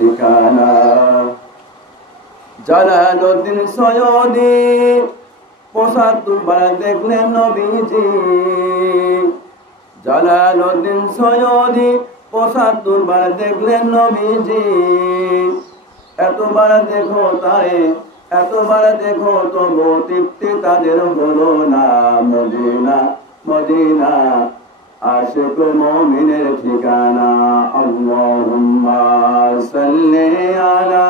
ঠিকানা। জালালউদ্দিন সৈয়দী ৭৫ বার দেখলেন নবীজি। জালালউদ্দিন সৈয়দী ৭৫ বার দেখলেন নবীজি। এতবার দেখো তারে, এতবার দেখো তবু তৃপ্তি তাদের হলো না। মদিনা মদিনা আশিক মুমিনের ঠিকানা। আল্লাহুম্মা সাল্লি আলা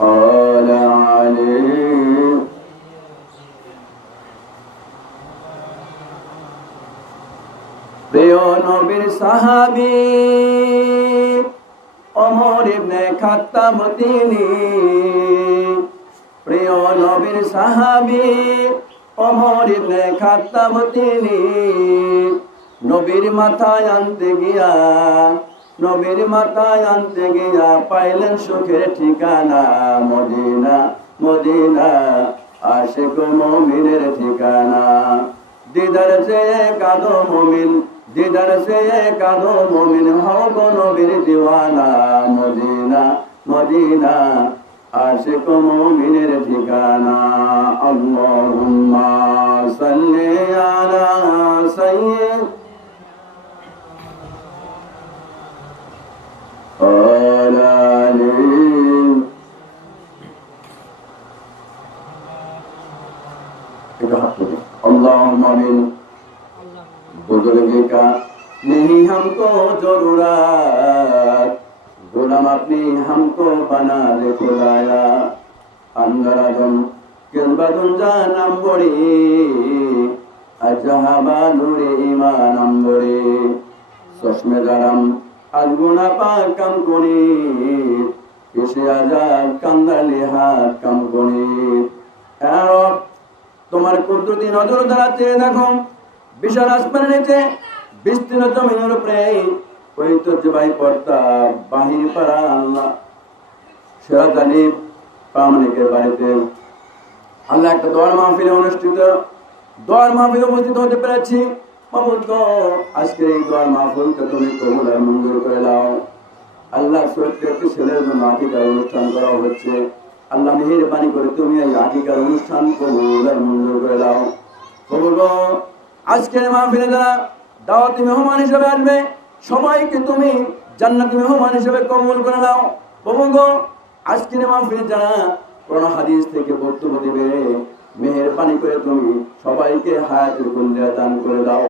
আলা আলী। প্রিয় নবীর সাহাবী ওমর ইবনে খাত্তাব তিনি। প্রিয় নবীর সাহাবী ওমর ইবনে খাত্তাব তিনি। নবীর মাথায় আনতে গিয়া, নবীর মাথায় আনতে গিয়া পাইলেন সুখের ঠিকানা। মদিনা মদিনা আশিক মুমিনের ঠিকানা। দিদার চেয়ে কাঁদো মুমিন, দিদার চেয়ে কাঁদো মুমিন, হও গো নবীর দিওয়ানা। মদিনা মদিনা আশিক মুমিনের ঠিকানা। আল্লাহুম্মা সাল্লি আলা সাইয়্যিদ আলা আলী। अल्लाहुम्मा आमीन। बुजुर्गी का नहीं हमको जरूरत, गुलाम अपनी हमको बना दे खुदाया। अंदरादम किलबादुन जानम बड़ी, अजहाबा नूरे ईमानम बड़ी। चश्मे दाराम अलगुना पाकम कोनी, किसी आजाद कंदली हाथ कम कोनी। তোমার কুদরতি নজর দ্বারা চেয়ে দেখো, বিশাল আসমানের নিচে বিস্তীর্ণ জমিনের উপরে ঐতিহ্যবাহী পর্দা বাহির পাড়া আল্লাহ সিরাজানি প্রামাণিকের বাড়িতে আল্লাহ একটা দোয়ার মাহফিলে অনুষ্ঠিত, দোয়ার মাহফিলে উপস্থিত হতে পেরেছি। মাহমুদ গো, আজকে এই দোয়ার মাহফিলকে তুমি কবুল আর মঞ্জুর করে দাও। আল্লাহ ছোট্ট একটি ছেলের জন্য আকিকার অনুষ্ঠান করা হচ্ছে। আল্লাহ মেহেরবানি করে তুমি এই আকিকার অনুষ্ঠান কবুল আর মঞ্জুর করে দাও। কবুল গো, আজকের মাহফিলে যারা দাওয়াতি মেহমান হিসেবে আসবে সবাইকে তুমি জান্নাতি মেহমান হিসেবে কবুল করে নাও। কবুল গো, আজকের মাহফিলে যারা কোরআন হাদিস থেকে বক্তব্য দিবে মেহেরবানি করে তুমি সবাইকে হায়াতুল কুল্লিয়া দান করে দাও।